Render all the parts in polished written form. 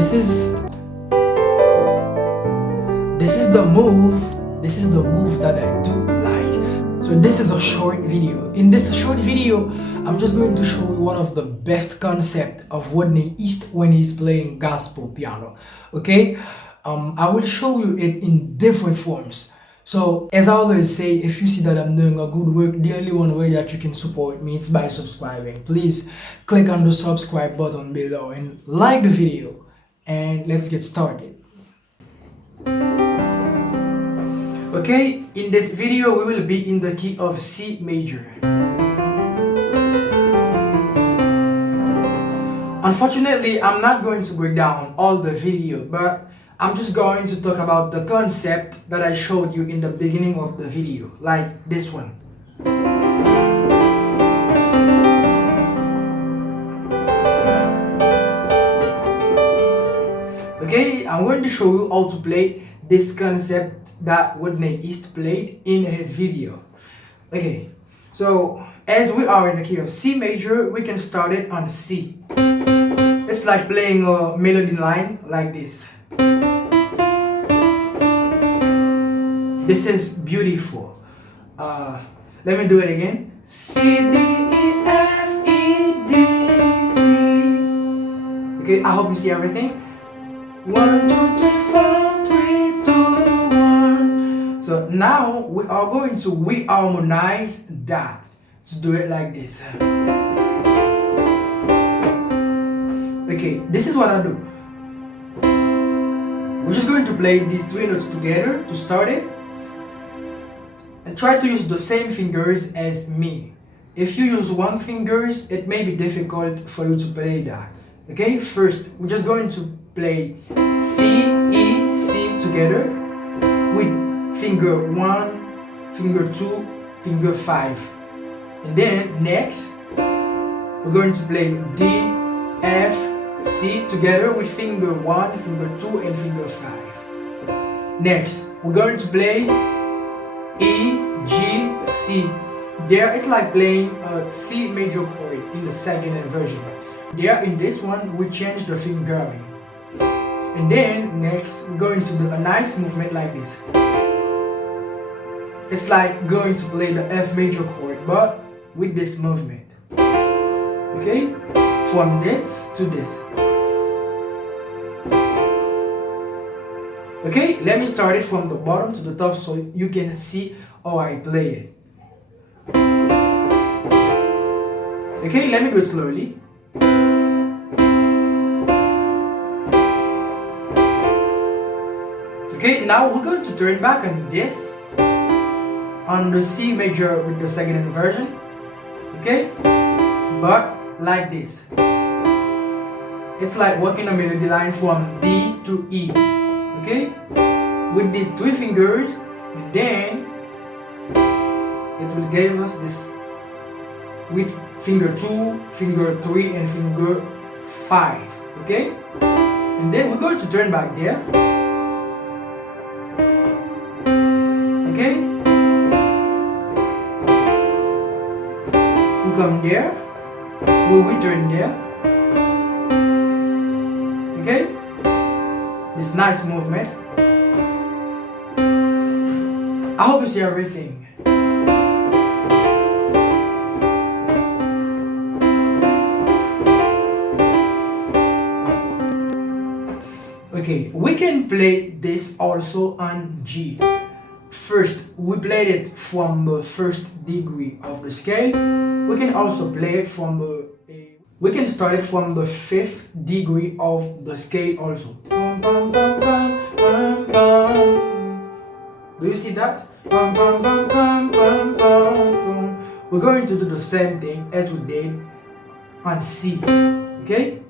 This is the move. This is the move that I do like. So this is a short video. In this short video, I'm just going to show you one of the best concept of Rodney East when he's playing gospel piano. Okay, I will show you it in different forms. So as I always say, if you see that I'm doing a good work, the only one way that you can support me is by subscribing. Please click on the subscribe button below and like the video, and let's get started. Okay, in this video we will be in the key of C major. Unfortunately, I'm not going to break down all the video, but I'm just going to talk about the concept that I showed you in the beginning of the video, like this one. Okay, I'm going to show you how to play this concept that Rodney East played in his video. Okay, so as we are in the key of C major, we can start it on C. It's like playing a melody line like this. This is beautiful. Let me do it again. C, D, E, F, E, D, C. Okay, I hope you see everything. 1, 2, 3, 4, 3, 2, 1. So now we are going to reharmonize that. To do it like this. Okay, this is what I do. We're just going to play these three notes together to start it. And try to use the same fingers as me. If you use one fingers, it may be difficult for you to play that. Okay, first we're just going to play C, E, C together with finger 1, finger 2, finger 5. And then next, we're going to play D, F, C together with finger 1, finger 2, and finger 5. Next, we're going to play E, G, C. There it's like playing a C major chord in the second inversion. There in this one, we change the fingering. And then next, we're going to do a nice movement like this. It's like going to play the F major chord, but with this movement. Okay? From this to this. Okay, let me start it from the bottom to the top so you can see how I play it. Okay, let me do it slowly. Okay, now we're going to turn back on this, on the C major with the second inversion. Okay, but like this. It's like working a melody line from D to E. Okay, with these three fingers, and then it will give us this with finger 2, finger 3, and finger 5. Okay, and then we're going to turn back there. Okay, we come there, we return there. Okay, this nice movement. I hope you see everything. Okay, we can play this also on G. First, we played it from the first degree of the scale. We can also play it from the we can start it from the 5th degree of the scale also. Do you see that? We're going to do the same thing as we did on C. Okay?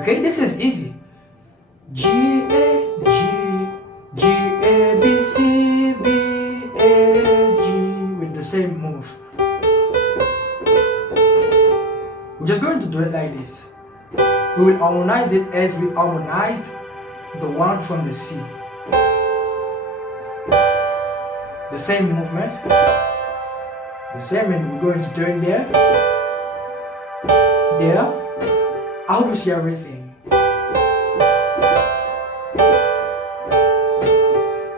Okay, this is easy. G, A, G, G, A, B, C, B, A, G with the same move. We're just going to do it like this. We will harmonize it as we harmonized the one from the C. The same movement. The same, and we're going to turn there. There. I hope you see everything.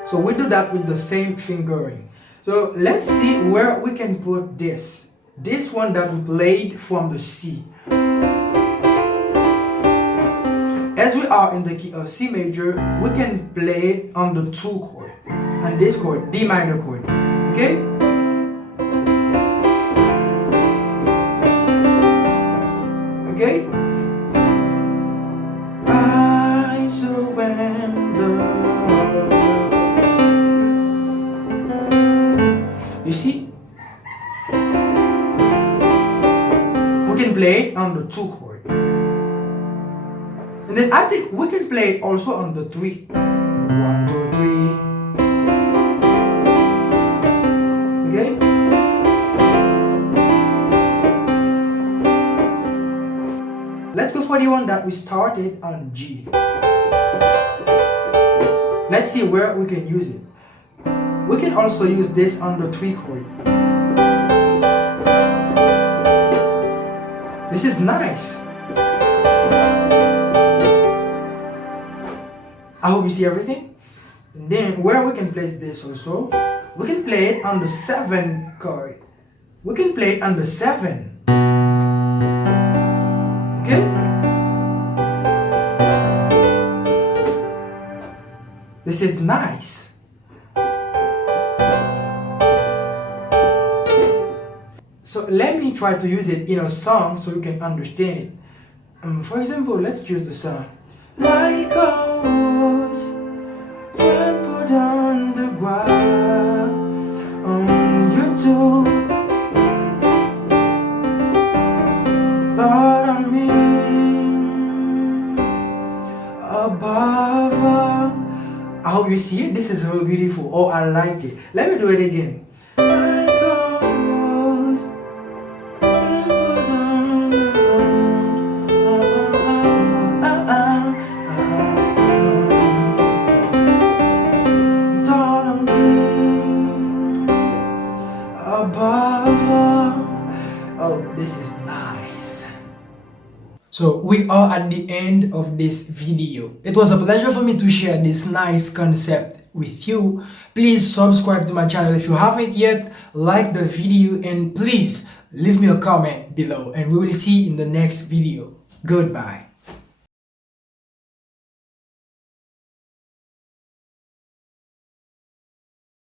So we do that with the same fingering. So let's see where we can put this. This one that we played from the C. As we are in the key of C major, we can play it on the 2 chord. And this chord, D minor chord. Okay? Okay? I surrender. You see? We can play it on the 2 chord. And then I think we can play it also on the 3. 1, 2, 3. Okay? Let's go for the one that we started on G. Let's see where we can use it. We can also use this on the 3 chord. This is nice. I hope you see everything. And then where we can place this also, we can play it on the 7 chord. We can play it on the 7. Okay? This is nice. So let me try to use it in a song so you can understand it. For example, let's choose the song. Like a rose trampled on the ground, on your toe, thought of me above all. I hope you see it. This is so beautiful. Oh, I like it. Let me do it again. Like a rose trampled on the This is nice. So we are at the end of this video. It was a pleasure for me to share this nice concept with you. Please subscribe to my channel if you haven't yet, like the video, and please leave me a comment below, and we will see you in the next video. Goodbye.